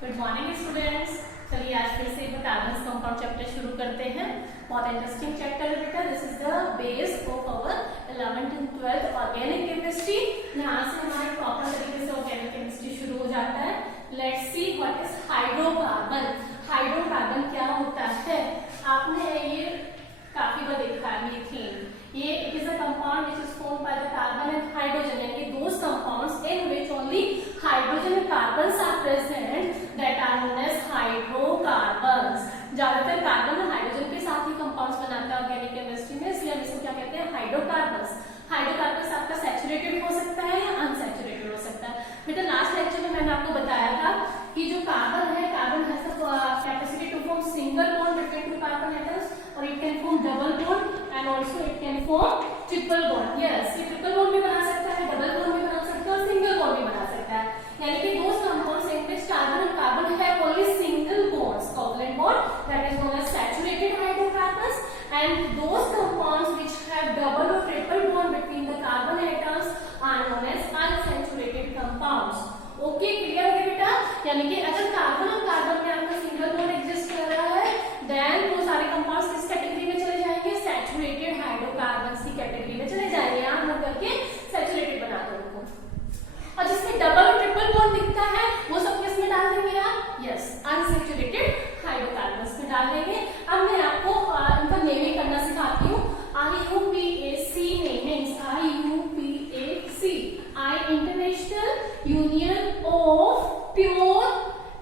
Good morning students. चलिए आज फिर से कार्बन कंपाउंड चैप्टर शुरू करते हैं। बहुत इंटरेस्टिंग चैप्टर है बेटा। This is the base of our 11th and 12th organic chemistry. यहाँ से हमारे प्रॉपर तरीके से ऑर्गेनिक केमिस्ट्री शुरू हो जाता है। Let's see what is hydrocarbon. Hydrocarbon क्या होता है? आपने ये काफी बार देखा है, मीथेन। ये it is a compound which is formed by the carbon and hydrogen, यानी those compounds in which only hydrogen and carbons are present that are known as hydrocarbons. ज्यादातर कार्बन और हाइड्रोजन के साथ ही कंपाउंड्स बनाता है organic chemistry में, इसलिए हम इसको क्या कहते हैं? हाइड्रोकार्बन्स। हाइड्रोकार्बन्स आपका सैचुरेटेड हो सकता है या अनसैचुरेटेड हो सकता है। बेटा लास्ट लेक्चर में मैंने आपको बताया था कि जो कार्बन है, carbon has the capacity to form single bond between two carbon atoms, और it can form double bond and also it can form triple bond. Yes, ये ट्रिपल बॉन्ड भी बना सकता है, डबल बॉन्ड भी बना सकता है और सिंगल बॉन्ड भी बना सकता है। यानी कि those compounds in which carbon and carbon have only single bonds, covalent bond, that is known as saturated hydrocarbons, and those compounds which have double और triple bond between the carbon atoms are known as unsaturated compounds. Okay, clear है बेटा? यानी कि अगर carbon और carbon में आपका single bond exist कर रहा है, देन वो सारे कंपाउंड्स किस कैटेगरी में चले जाएंगे? सैचुरेटेड हाइड्रोकार्बन्स की कैटेगरी में चले जाएंगे। यहाँ हम करके सैचुरेटेड बना दो उनको। और जिसमें डबल और ट्रिपल बॉन्ड दिखता है वो सब किस में डाल देंगे आप? यस, अनसैचुरेटेड हाइड्रोकार्बन्स में डाल देंगे। अब मैं आपको इनका नेमिंग करना सिखाती हूँ। IUPAC namings, IUPAC, I international union of pure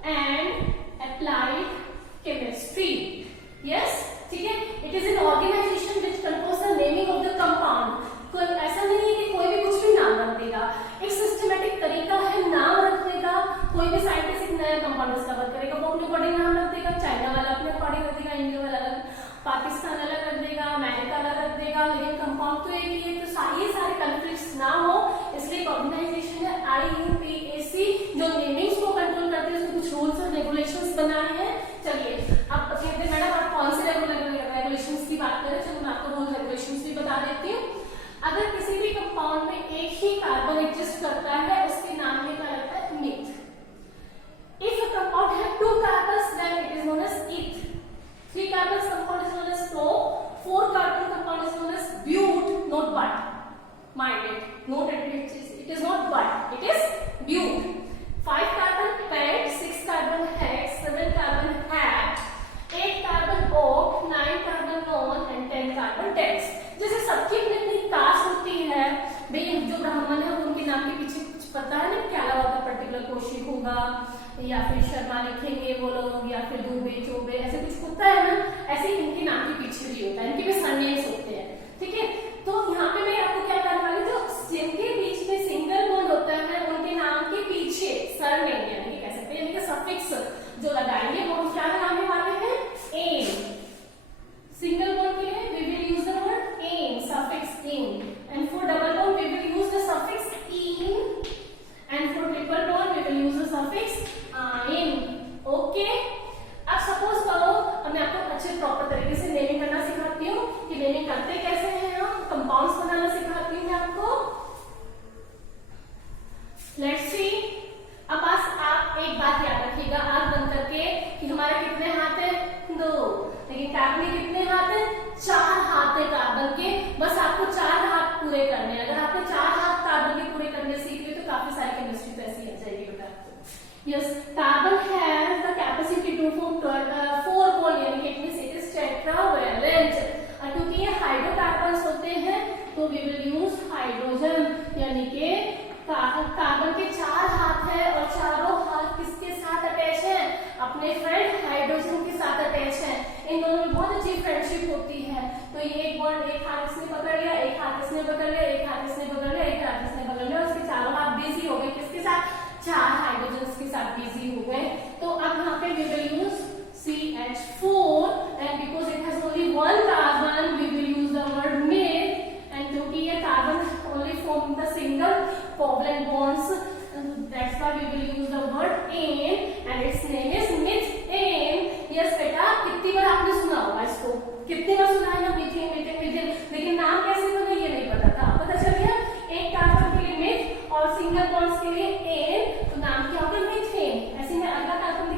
and applied chemistry. Yes, ठीक है। It is an organization which controls the naming of the compound. कोई ऐसा नहीं है कि कोई भी कुछ भी नाम रख देगा। एक सिस्टमैटिक तरीका है नाम रखने का। कोई भी साइंटिस्ट एक नया कंपाउंड डिस्कवर करेगा, वो अपने अकॉर्डिंग नाम रख देगा। चाइना वाला अपने अकॉर्डिंग रख देगा, इंडिया वाला अलग, पाकिस्तान अलग रख देगा, अमेरिका अलग रख देगा, लेकिन कंपाउंड तो एक ही है। तो ये सारे कन्फ्लिक्ट्स ना हो, इसलिए एक ऑर्गेनाइजेशन है IUPAC जो नेमिंग्स को कंट्रोल करते हैं। उसमें कुछ रूल्स और रेगुलेशंस बनाए हैं। चलिए अब कहते हैं मैडम आप कौन से रेगुलेशंस की बात करें? चलो मैं आपको रूल रेगुलेशंस भी बता देती हूँ। अगर किसी भी कंपाउंड में एक ही कार्बन एग्जिस्ट करता है, उसके नाम में क्या रहता है? Meth. If a compound have two carbons, then it is known as eth. 3 carbons compound is known as flow. 4 carbon compound is known as bute, not but. Mind it. Note it. It is not but. It is bute. 5 carbon pent, 6 carbon hex, 7 carbon hat, 8 carbon oak, 9 carbon non and 10 carbon dex. जैसे सबकी अपनी अपनी cast होती है। भाई जो ब्राह्मण है उनके नाम के पीछे कुछ पता है ना, क्या लगा होगा? पर्टिकुलर कौशिक होगा या फिर शर्मा लिखेंगे वो लोग, या फिर दुबे चौबे, ऐसे कुछ होता है ना। ऐसे ही इनके नाम के पीछे भी होता है, इनके भी सरनेम्स होते हैं। ठीक है, तो यहाँ पे मैं आपको क्या करने वाली हूँ, जो जिनके बीच में सिंगल बॉन्ड होता है उनके नाम के पीछे सरनेम यानी कह सकते हैं इनके सफिक्स जो लगाएंगे वो हम क्या लगाने वाले हैं? एन। सिंगल बॉन्ड के लिए we will use the word ane, suffix ene, and for double bond we will use the suffix ene, and for triple bond we will use the suffix in. Okay, अब suppose करो मैं आपको अच्छे proper तरीके से naming करना सिखाती हूँ कि नेमिंग करते कैसे हैं हम। कंपाउंड्स बनाना सिखाती हूँ मैं आपको। Let's see. अब बस आप एक बात याद रखिएगा आंख बंद करके कि हमारे कितने हाथ हैं? 2। लेकिन कार्बन के कितने हाथ हैं? 4 हाथ है कार्बन के। बस आपको 4 हाथ पूरे करने हैं। अगर आपने 4 हाथ कार्बन के पूरे करने सीख लिए तो काफी सारी केमिस्ट्री तो ऐसी आ जाएगी बेटा आपको। Yes, carbon has the capacity to form 4 bond, यानी कि it means it is tetravalent. और क्योंकि ये हाइड्रोकार्बन्स होते हैं तो वी विल यूज हाइड्रोजन, यानी कि कार्बन के 4 हाथ है और चारों हाथ किसके साथ अटैच है? अपने फ्रेंड हाइड्रोजन के साथ अटैच है। इन दोनों में बहुत अच्छी फ्रेंडशिप होती है। तो ये एक बॉन्ड एक हाथ इसने पकड़ लिया, एक हाथ इसने पकड़ लिया, एक हाथ इसने पकड़ लिया, एक हाथ इसने पकड़ लिया, उसके चारों हाथ बिजी हो गए। किसके साथ? 4 हाइड्रोजन के साथ बिजी हो गए। तो अब यहाँ पे we will use CH4 and because it has only 1 carbon we will use the word meth. And क्योंकि ये carbon only form the single covalent bonds, that's why we will use the word ane and its name is methane. Yes बेटा, कितनी बार आपने सुना होगा इसको? कितनी बार सुना है ना मीथेन मीथेन मीथेन, लेकिन नाम कैसे बना ये नहीं पता था। पता चल गया? एक कार्बन के लिए मिथ और सिंगल बॉन्ड्स के लिए एन, तो नाम क्या होगा? मीथेन। ऐसे में अगला कार्बन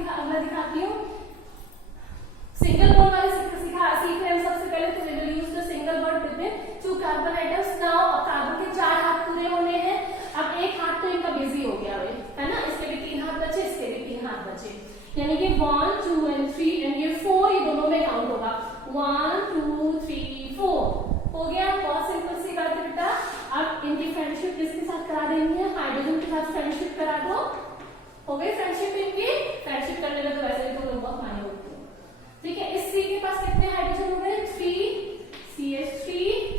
बच्चे, यानी कि 1 2 एंड 3 एंड ये 4 ये दोनों में काउंट होगा 1 2 3 4 हो गया। बहुत सिंपल सी बात है बेटा। अब इनकी फ्रेंडशिप किसके साथ करा देनी है, हाइड्रोजन के साथ फ्रेंडशिप करा दो। हो गई फ्रेंडशिप इनकी। फ्रेंडशिप करने में तो वैसे भी तो बहुत मायने होती है, ठीक है। इस C के पास कितने हाइड्रोजन हो गए 3 CH3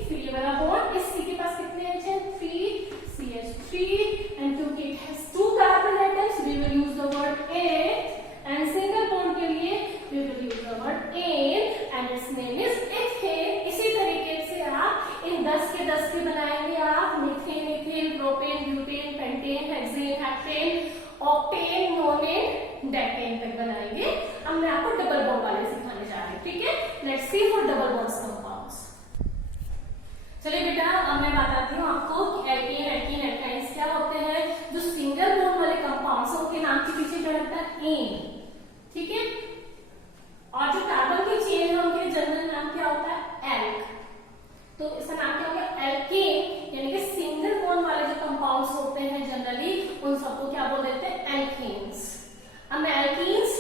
फिर ये वाला बॉन्ड, इस C के पास कितने H है 3 CH3 एंड क्योंकि it has 2 carbon atoms we will use the word A and single bond के लिए we will use the word ane and its name is ethane. इसी तरीके से आप इन 10 के 10 के बनाएंगे आप methane, ethane, propane, butane, pentane, hexane, heptane, octane, नोनेन, decane तक बनाएंगे। अब मैं आपको डबल बॉन्ड वाले सिखाने जा रही हूँ, ठीक है। Let's see for double bonds compounds. चलिए बेटा अब मैं बताती हूँ आपको कि एल्केन, एल्कीन, एल्काइंस क्या होते हैं। जो सिंगल बॉन्ड वाले कंपाउंड्स हैं उनके नाम के पीछे क्या लगता है एन, ठीक है। और जो कार्बन की चेन है उनके जनरल नाम क्या होता है एल्क। तो इसका नाम क्या होगा एल्केन, यानी कि सिंगल बॉन्ड वाले जो कंपाउंड्स होते हैं जनरली उन सबको क्या बोल देते हैं एल्केन्स। अब मैं एल्कीन्स,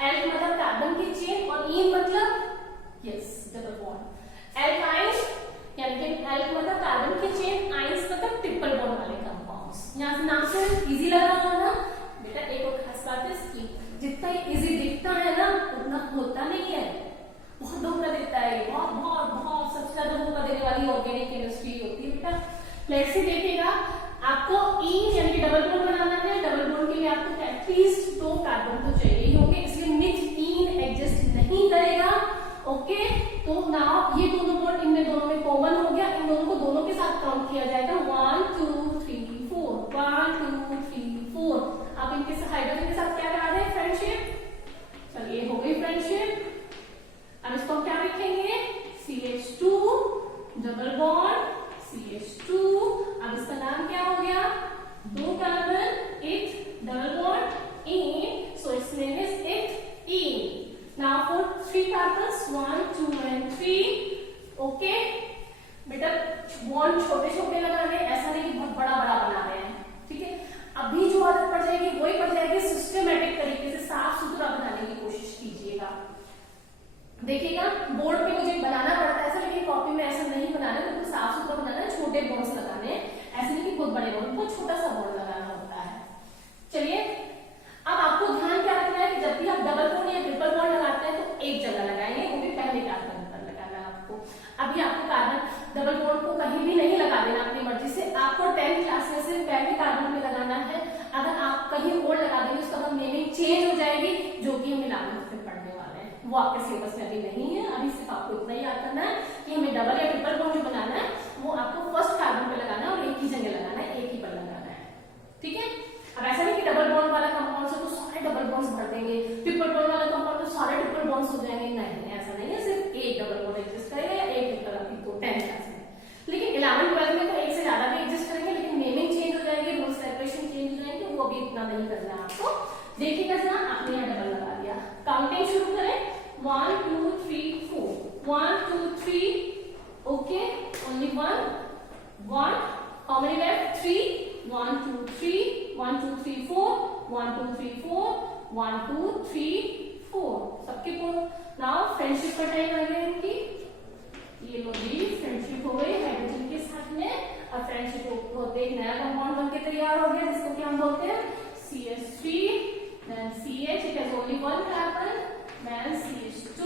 एल्क मतलब कार्बन की चेन और इन मतलब यस डबल बॉन्ड। एल्काइंस यानी कि एल्क मतलब कार्बन की चेन, आइंस मतलब ट्रिपल बॉन्ड वाले कंपाउंड्स। यहाँ से नाम से इजी लग रहा है ना बेटा। एक और खास बात है इसकी, जितना इजी दिखता है ना उतना होता नहीं है, बहुत धोखा देता है, बहुत बहुत बहुत सबसे ज्यादा धोखा देने वाली ऑर्गेनिक केमिस्ट्री होती है बेटा। लेट्स से देखिएगा आपको इन यानी कि डबल बॉन्ड बनाना है। डबल बॉन्ड के लिए आपको एटलीस्ट 2 कार्बन तो चाहिए ही होंगे, इसलिए मिथीन एग्जिस्ट नहीं करेगा। ओके तो नाउ ये दोनों बॉन्ड इनमें दोनों में कॉमन हो गया, इन दोनों को दोनों के साथ काउंट किया जाएगा 1 2 3 4 1 2 3 4। आप इनके हाइड्रोजन के साथ क्या करा रहे हैं फ्रेंडशिप। चलिए हो गई फ्रेंडशिप। अब इसको क्या लिखेंगे CH2 डबल बॉन्ड CH2। अब इसका नाम क्या हो गया 2 कार्बन इथ double bond in, so it's name is ethene. Now for 3 carbons 1 2 and 3। Okay बेटा बॉन्ड छोटे छोटे लगाने, ऐसा नहीं कि बहुत बड़ा बड़ा बना रहे हैं, ठीक है। अभी जो आदत पड़ जाएगी वही पड़ जाएगी, सिस्टमेटिक तरीके से साफ सुथरा बनाने की कोशिश कीजिएगा। देखिएगा बोर्ड पे मुझे बनाना पड़ता है ऐसा, लेकिन कॉपी में ऐसा नहीं बनाना है, तो साफ सुथरा बनाना है, छोटे बॉन्ड्स लगाने हैं, ऐसे नहीं कि बहुत बड़े बॉन्ड, बहुत छोटा सा बॉन्ड लगाना होता है। चलिए अब आपको ध्यान क्या रखना है कि जब भी आप डबल बॉन्ड या ट्रिपल बॉन्ड लगाते हैं तो एक जगह लगाएंगे, वो भी पहले कार्बन पर लगाना है आपको। अभी आपको कार्बन डबल बॉन्ड को कहीं भी नहीं लगा देना अपनी मर्जी से, आपको 10th क्लास में से पहले कार्बन पे लगाना है। अगर आप कहीं और लगा देंगे उसका मतलब नेमिंग चेंज हो जाएगी, जो कि हम 11th में पढ़ने वाले हैं, वो आपके सिलेबस में अभी नहीं है। अभी सिर्फ आपको इतना याद करना है कि हमें डबल या ट्रिपल बॉन्ड जो बनाना है वो आपको फर्स्ट कार्बन पे लगाना है और एक ही जगह लगाना है, एक ही पर लगाना है, ठीक है। अब ऐसा नहीं कि डबल बॉन्ड वाला कंपाउंड से तो सारे डबल बॉन्ड्स भर देंगे, ट्रिपल बॉन्ड वाला कंपाउंड तो सारे ट्रिपल बॉन्ड्स हो जाएंगे, नहीं ऐसा नहीं है। सिर्फ एक डबल बॉन्ड एग्जिस्ट करेगा या एक ट्रिपल आपकी 10th क्लास में, लेकिन 11th 12th में तो एक से ज्यादा भी एग्जिस्ट करेंगे, लेकिन नेमिंग चेंज हो जाएगी, रूल सेपरेशन चेंज हो जाएंगे, वो अभी इतना नहीं करना है आपको। देखिएगा जरा आपने यहाँ डबल लगा दिया, काउंटिंग शुरू करें 1 2 3 4 1 2 3। Okay only 1 how many left 3 1 2 3 1 2 3 4 1 2 3 4 1 2 3 4 सबके फोर। नाउ फ्रेंडशिप का टाइम आ गया इनकी, ये लो जी फ्रेंडशिप हो गई हाइड्रोजन के साथ में। अब फ्रेंडशिप होते एक नया कंपाउंड बनके तैयार हो गया जिसको क्या हम बोलते हैं CH3 then CH, it has only 1 carbon, then CH2,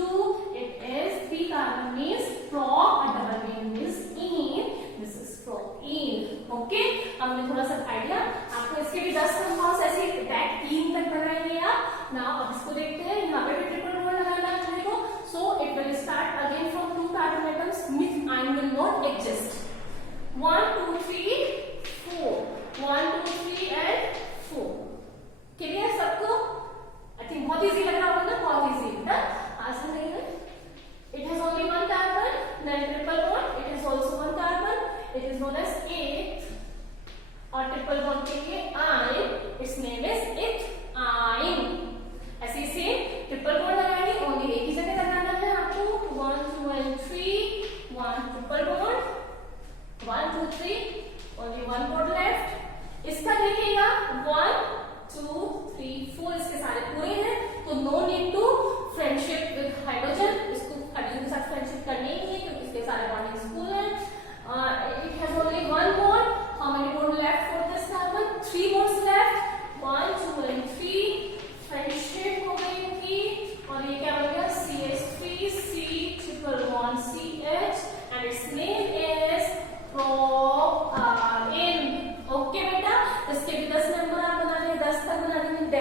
it is 3 carbon means prop, a double bond means ene, this is propene. Okay, हमने थोड़ा सा आइडिया आपको इसके भी 10 कंपाउंड्स ऐसे टैग 3 तक बनाएंगे आप। नाउ अब इसको देखते हैं, यहाँ पे भी ट्रिपल बॉन्ड लगाना है अपने को, so it will start again from 2 carbon atoms, methine will not exist. 1 2 3 4 1 2 3 and 4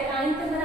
nth